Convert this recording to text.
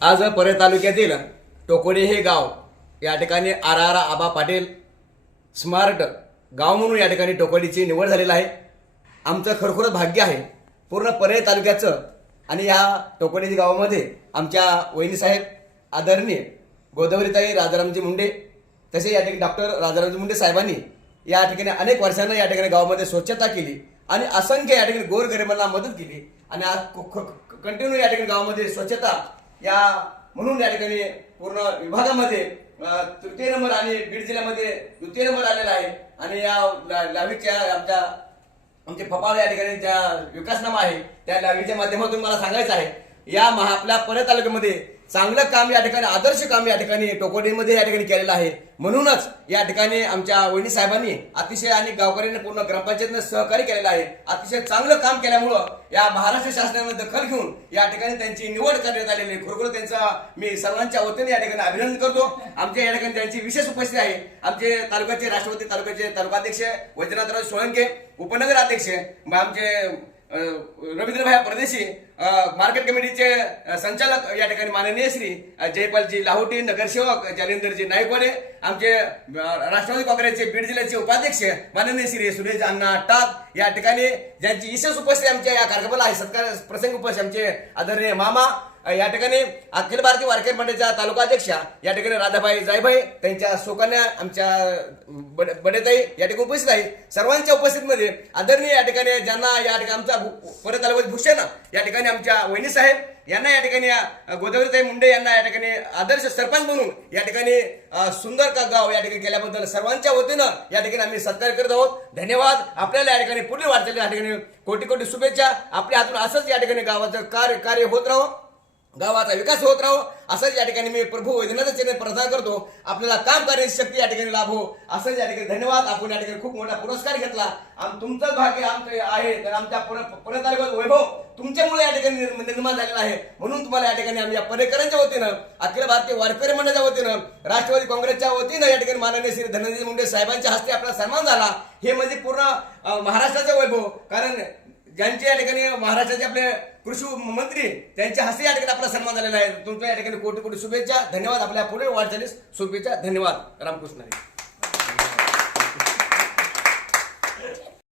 आज परे तालुक्यातील टोकोडे हे गाव या ठिकाणी R R Aba Patil smart गाव म्हणून या ठिकाणी टोकोडीची निवड झालेली आहे. आमचं खरोखरच भाग्य आहे. पूर्ण परे तालुक्याचं आणि या टोकोडी गावामध्ये आमच्या वहिनीसाहेब आदरणीय गोदावरीताई राजारामजी मुंडे तसे या ठिकाणी डॉक्टर राजारामजी मुंडे साहेबांनी या ठिकाणी अनेक वर्षांना या ठिकाणी गावामध्ये स्वच्छता केली आणि असंख्य या ठिकाणी गोरगरिबांना मदत केली. आणि आज कंटिन्यू या ठिकाणी गावामध्ये स्वच्छता या म्हणून या ठिकाणी पूर्ण विभागामध्ये तृतीय नंबर आणि बीड जिल्ह्यामध्ये द्वितीय नंबर आलेला आहे. आणि या लावीच्या आमच्या आमचे फपाळ या ठिकाणी ज्या विकासनामा आहे त्या लावीच्या माध्यमातून मला सांगायचं आहे. या महा आपल्या परळ तालुक्यामध्ये चांगलं काम या ठिकाणी आदर्श काम या ठिकाणी टोकोडीमध्ये या ठिकाणी केलेलं आहे. म्हणूनच या ठिकाणी आमच्या वहिनी साहेबांनी अतिशय आणि गावकऱ्यांनी पूर्ण ग्रामपंचायतनं सहकार्य केलेलं आहे. अतिशय चांगलं काम केल्यामुळं या महाराष्ट्र शासनाने दखल घेऊन या ठिकाणी त्यांची निवड करण्यात आलेली आहे. खरोखर त्यांचा मी सर्वांच्या वतीने या ठिकाणी अभिनंदन करतो. आमच्या या ठिकाणी त्यांची विशेष उपस्थिती आहे. आमचे तालुक्याचे राष्ट्रपती तालुक्याचे तालुकाध्यक्ष वैद्यनाथराव सोळंके उपनगर अध्यक्ष आमचे रवींद्रभाई परदेशी मार्केट कमिटीचे संचालक या ठिकाणी माननीय श्री जयपालजी लाहोटी नगरसेवक जालिंदरजी नायकवाडे आमचे राष्ट्रवादी काँग्रेसचे बीड जिल्ह्याचे उपाध्यक्ष माननीय श्री सुरेश अण्णा टाक या ठिकाणी ज्यांची विशेष उपस्थिती आमच्या या कार्यक्रमाला आहे. सत्कार प्रसंग उपस्थित आमचे आदरणीय मामा या ठिकाणी अखिल भारतीय वारकरी मंडळाच्या तालुका अध्यक्षा या ठिकाणी राधाबाई जायभाई त्यांच्या सुकन्या आमच्या बडेताई या ठिकाणी उपस्थित आहे सर्वांच्या उपस्थितीमध्ये आदरणीय या ठिकाणी ज्यांना या ठिकाणी आमचा परत तालुक्यात म्हणजे भूषण या ठिकाणी आमच्या वहिनी साहेब यांना या ठिकाणी गोदावरीताई मुंडे यांना या ठिकाणी आदर्श सरपंच म्हणून या ठिकाणी सुंदर का गाव या ठिकाणी केल्याबद्दल सर्वांच्या वतीनं या ठिकाणी आम्ही सत्कार करत आहोत. धन्यवाद. आपल्याला या ठिकाणी पुढील वाढते या ठिकाणी कोटी कोटी शुभेच्छा. आपल्या हातून असंच या ठिकाणी गावाचं कार्य कार्य होत राहो. गावाचा विकास होत राहो. असंच या ठिकाणी मी प्रभू वैद्यनाथ चरण प्रार्थना करतो. आपल्याला काम करण्याची शक्ती या ठिकाणी लाभो. असंच या ठिकाणी धन्यवाद. आपण या ठिकाणी खूप मोठा पुरस्कार घेतला. आम तुमचं भाग्य आमचं आहे. तर आमच्या पुणे तालुक्यात वैभव तुमच्यामुळे या ठिकाणी निर्माण झालेला आहे. म्हणून तुम्हाला या ठिकाणी आम्ही या परेकरांच्या वतीनं अखिल भारतीय वारकरी मंडळाच्या वतीनं राष्ट्रवादी काँग्रेसच्या वतीनं या ठिकाणी माननीय श्री धनंजय मुंडे साहेबांच्या हस्ते आपला सन्मान झाला. हे म्हणजे पूर्ण महाराष्ट्राचा वैभव. कारण ज्यांचे या ठिकाणी महाराष्ट्राचे आपले कृषी मंत्री त्यांच्या हस्ते या ठिकाणी आपला सन्मान झालेला आहे. तुमच्या या ठिकाणी कोटी कोटी शुभेच्छा धन्यवाद. आपल्या पुढे वाटचालीस शुभेच्छा धन्यवाद. रामकृष्ण